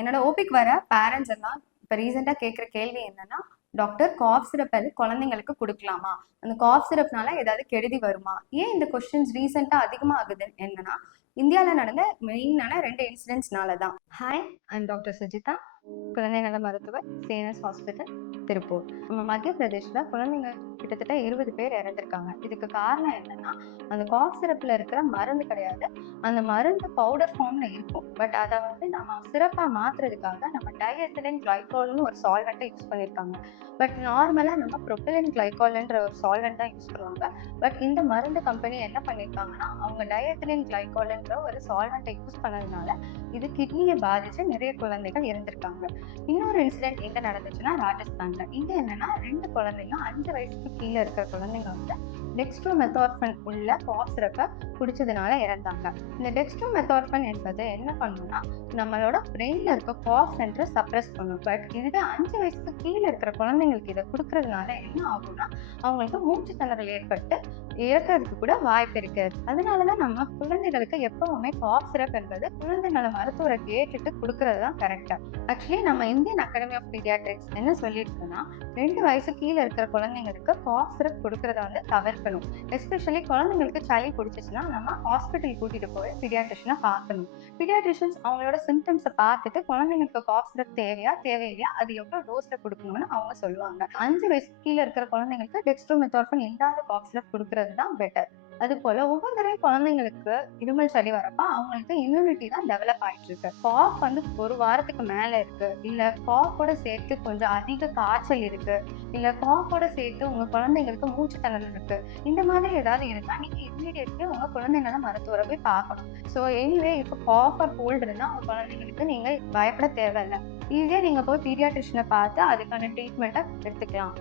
என்னோட ஓபிக்கு வர பேரண்ட்ஸ் எல்லாம் இப்போ ரீசெண்டாக கேட்குற கேள்வி என்னன்னா, டாக்டர் காஃப் சிரப் அது குழந்தைங்களுக்கு கொடுக்கலாமா, அந்த காஃப் சிரப்னால ஏதாவது கெடுதி வருமா? ஏன் இந்த கொஸ்டின்ஸ் ரீசெண்டாக அதிகமாக ஆகுது என்னன்னா, இந்தியாவில் நடந்த மெயினான 2 இன்சிடென்ட்ஸ்னால தான். ஹாய், ஐம் டாக்டர் சுஜிதா, குழந்தை நல மருத்துவர், சிஎன்எஸ் ஹாஸ்பிட்டல், திருப்பூர். நம்ம மத்திய பிரதேஷ்ல குழந்தைங்க கிட்டத்தட்ட 20 பேர் இறந்துருக்காங்க. இதுக்கு காரணம் என்னன்னா, அந்த காஃப் சிரப்ல இருக்கிற மருந்து கிடையாது, அந்த மருந்து பவுடர் ஃபார்ம்ல இருக்கும். பட் அதை நம்ம சிறப்பா மாத்துறதுக்காக நம்ம டைஎத்திலின் கிளைகால்னு ஒரு சால்வெண்ட்டை யூஸ் பண்ணியிருக்காங்க. பட் நார்மலா நம்ம ப்ரொபிலின் கிளைகால்ன்ற ஒரு சால்வெண்ட் தான் யூஸ் பண்ணுவாங்க. பட் இந்த மருந்து கம்பெனி என்ன பண்ணியிருக்காங்கன்னா, அவங்க டைஎத்திலின் கிளைகால்ன்ற ஒரு சால்வெண்ட்டை யூஸ் பண்ணதுனால இது கிட்னியை பாதிச்சு நிறைய குழந்தைகள் இறந்திருக்காங்க. இன்னொரு இன்சிடென்ட் எங்க நடந்துச்சுன்னா, ராஜஸ்தான்ல. இங்க என்னன்னா, 2 குழந்தைங்க 5 வயசுக்கு கீழே இருக்கிற குழந்தைங்க டெக்ஸ்ட்ரோமெத்தார்பன் உள்ள காஃப் சிரப்பை குடிச்சதுனால இறந்தாங்க. இந்த டெக்ஸ்ட்ரோமெத்தார்பன் என்பது என்ன பண்ணும்னா, நம்மளோட பிரெயின்ல இருக்க காஃப் சென்டரை சப்ரஸ் பண்ணும். பட் இதுவே 5 வயசுக்கு கீழே இருக்கிற குழந்தைங்களுக்கு இதை கொடுக்கறதுனால என்ன ஆகும்னா, அவங்களுக்கு மூச்சு திணறல் ஏற்பட்டு இறக்கிறதுக்கு கூட வாய்ப்பு இருக்கு. அதனாலதான் நம்ம குழந்தைகளுக்கு எப்பவுமே காஃப் சிரப் என்பது குழந்தை நல மருத்துவரை கேட்டுட்டு கொடுக்கறது தான் கரெக்டா. ஆக்சுவலி நம்ம இந்தியன் அகாடமி ஆஃப் பீடியாட்ரிக்ஸ் என்ன சொல்லியிருக்கோம்னா, 2 வயசு கீழே இருக்கிற குழந்தைங்களுக்கு காஃப் சிரப் கொடுக்கறத தவிர்க்கணும். எஸ்பெஷலி குழந்தைங்களுக்கு சளி பிடிச்சிச்சுன்னா நம்ம ஹாஸ்பிட்டல் கூட்டிட்டு போய் பீடியாட்ரிஷனை பார்க்கணும். பீடியாட்ரிஷியன்ஸ் அவங்களோட சிம்டம்ஸை பார்த்துட்டு குழந்தைங்களுக்கு காஃப் சிரப் தேவையா தேவையில்லையா, அது எவ்வளவு டோஸ்ல கொடுக்கணும்னு அவங்க சொல்லுவாங்க. 5 வயசு கீழே இருக்கிற குழந்தைங்களுக்கு டெக்ஸ்ட்ரோமெத்தார்பன் இல்லாத காஃப் சிரப் கொடுக்கறது தான் பெட்டர். அது போல ஒவ்வொரு தடவை குழந்தைங்களுக்கு இருமல் சளி வரப்ப அவங்களுக்கு இம்யூனிட்டி தான் டெவலப் ஆயிட்டு இருக்கு. காஃப் ஒரு வாரத்துக்கு மேல இருக்கு, இல்ல காஃபோட சேர்த்து கொஞ்சம் அதிக காய்ச்சல் இருக்கு, இல்ல காஃபோட சேர்த்து உங்க குழந்தைங்களுக்கு மூச்சு திணறல் இருக்கு, இந்த மாதிரி ஏதாவது இருந்தா நீங்க இமீடியட்லி உங்க குழந்தை நல மருத்துவரை போய் பார்க்கணும். ஸோ எனிவே, இப்போ காஃப் ஆர் கோல்டு இருந்தா உங்க குழந்தைங்களுக்கு நீங்க பயப்பட தேவையில்லை. ஈஸியா நீங்க போய் பீடியாட்ரிஷனை பார்த்து அதுக்கான ட்ரீட்மெண்ட்டை எடுத்துக்கலாம்.